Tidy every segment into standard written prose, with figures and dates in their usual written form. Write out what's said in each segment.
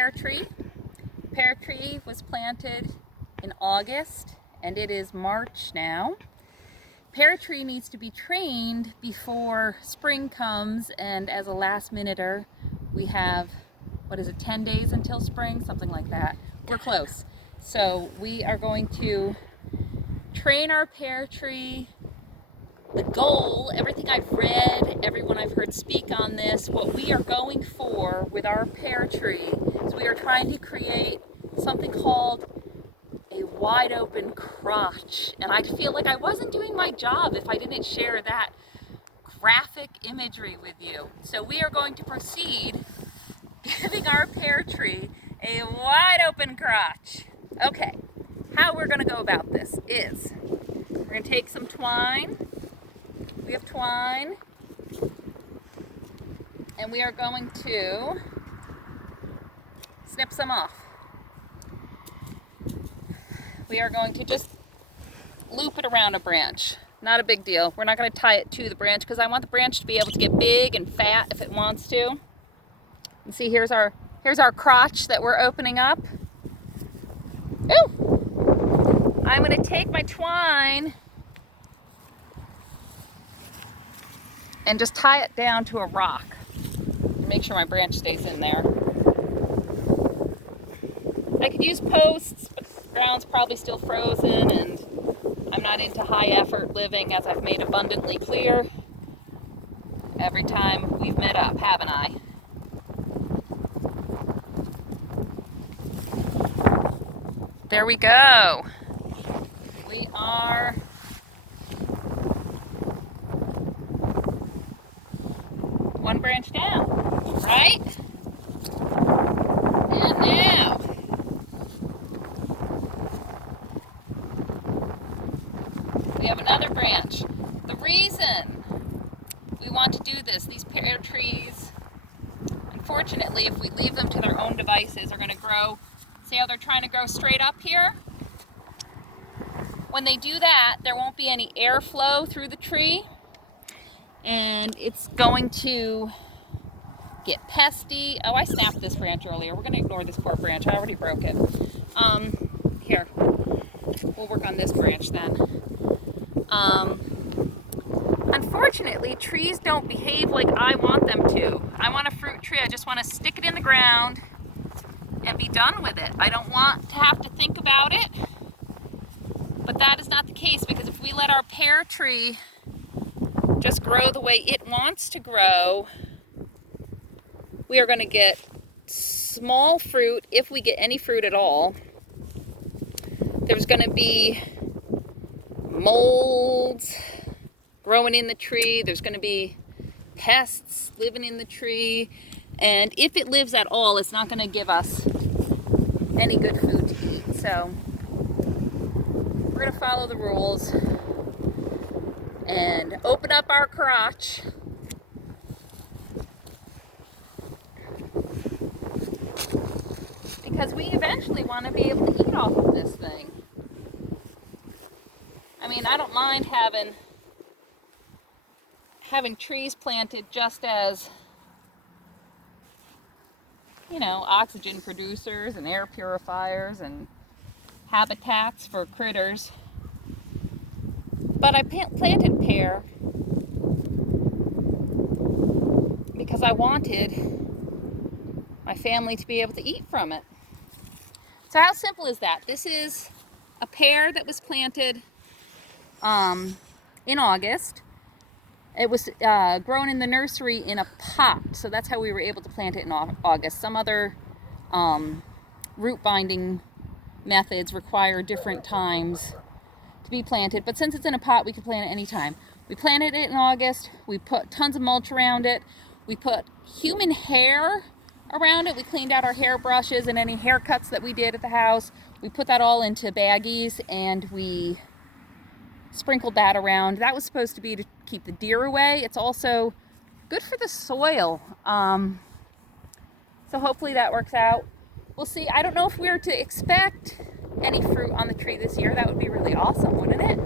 pear tree. Pear tree was planted in August and it is March now. Pear tree needs to be trained before spring comes, and as a last minuter we have, 10 days until spring? Something like that. We're close. So we are going to train our pear tree. The goal, everything I've read, everyone I've heard speak on this, what we are going for with our pear tree is we are trying to create something called a wide open crotch. And I feel like I wasn't doing my job if I didn't share that graphic imagery with you. So we are going to proceed giving our pear tree a wide open crotch. Okay, how we're going to go about this is we're going to take some twine. We have twine, and we are going to snip some off. We are going to just loop it around a branch. Not a big deal. We're not going to tie it to the branch because I want the branch to be able to get big and fat if it wants to. And see, here's our crotch that we're opening up. Ooh! I'm going to take my twine and just tie it down to a rock. Make sure my branch stays in there. I could use posts, but the ground's probably still frozen and I'm not into high effort living, as I've made abundantly clear every time we've met up, haven't I? There we go. We are one branch down, right? And now, we have another branch. The reason we want to do this, these pear trees, unfortunately, if we leave them to their own devices, are going to grow. See how they're trying to grow straight up here? When they do that, there won't be any airflow through the tree, and it's going to get pesty. Oh, I snapped this branch earlier. We're going to ignore this poor branch. I already broke it. Here, we'll work on this branch then. Unfortunately, trees don't behave like I want them to. I want a fruit tree. I just want to stick it in the ground and be done with it. I don't want to have to think about it. But that is not the case, because if we let our pear tree just grow the way it wants to grow, we are going to get small fruit, if we get any fruit at all. There's going to be molds growing in the tree. There's going to be pests living in the tree. And if it lives at all, it's not going to give us any good food to eat. So we're going to follow the rules and open up our crotch. Because we eventually want to be able to eat off of this thing. I mean, I don't mind having trees planted just as, oxygen producers and air purifiers and habitats for critters. But I planted pear because I wanted my family to be able to eat from it. So how simple is that? This is a pear that was planted in August. It was grown in the nursery in a pot, so that's how we were able to plant it in August. Some other root binding methods require different times to be planted, but since it's in a pot, we can plant it anytime. We planted it in August. We put tons of mulch around it. We put human hair around it. We cleaned out our hair brushes and any haircuts that we did at the house. We put that all into baggies and we sprinkled that around. That was supposed to be to keep the deer away. It's also good for the soil. So hopefully that works out. We'll see. I don't know if we were to expect any fruit on the tree this year. That would be really awesome, wouldn't it?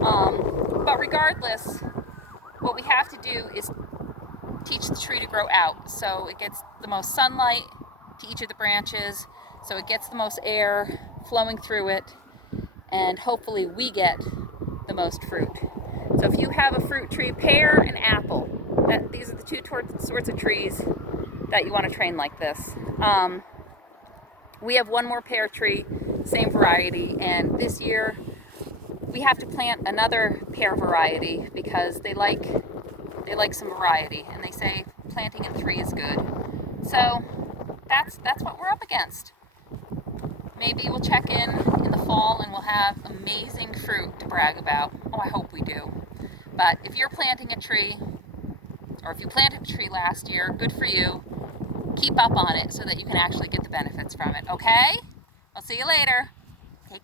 But regardless, what we have to do is teach the tree to grow out so it gets the most sunlight to each of the branches so it gets the most air flowing through it, and hopefully we get the most fruit. So if you have a fruit tree, pear and apple, these are the two sorts of trees that you want to train like this. We have one more pear tree, same variety, and this year we have to plant another pear variety because they like some variety, and they say planting in 3 is good. So that's what we're up against. Maybe we'll check in the fall and we'll have amazing fruit to brag about. Oh, I hope we do. But if you're planting a tree, or if you planted a tree last year, good for you. Keep up on it so that you can actually get the benefits from it, okay? I'll see you later.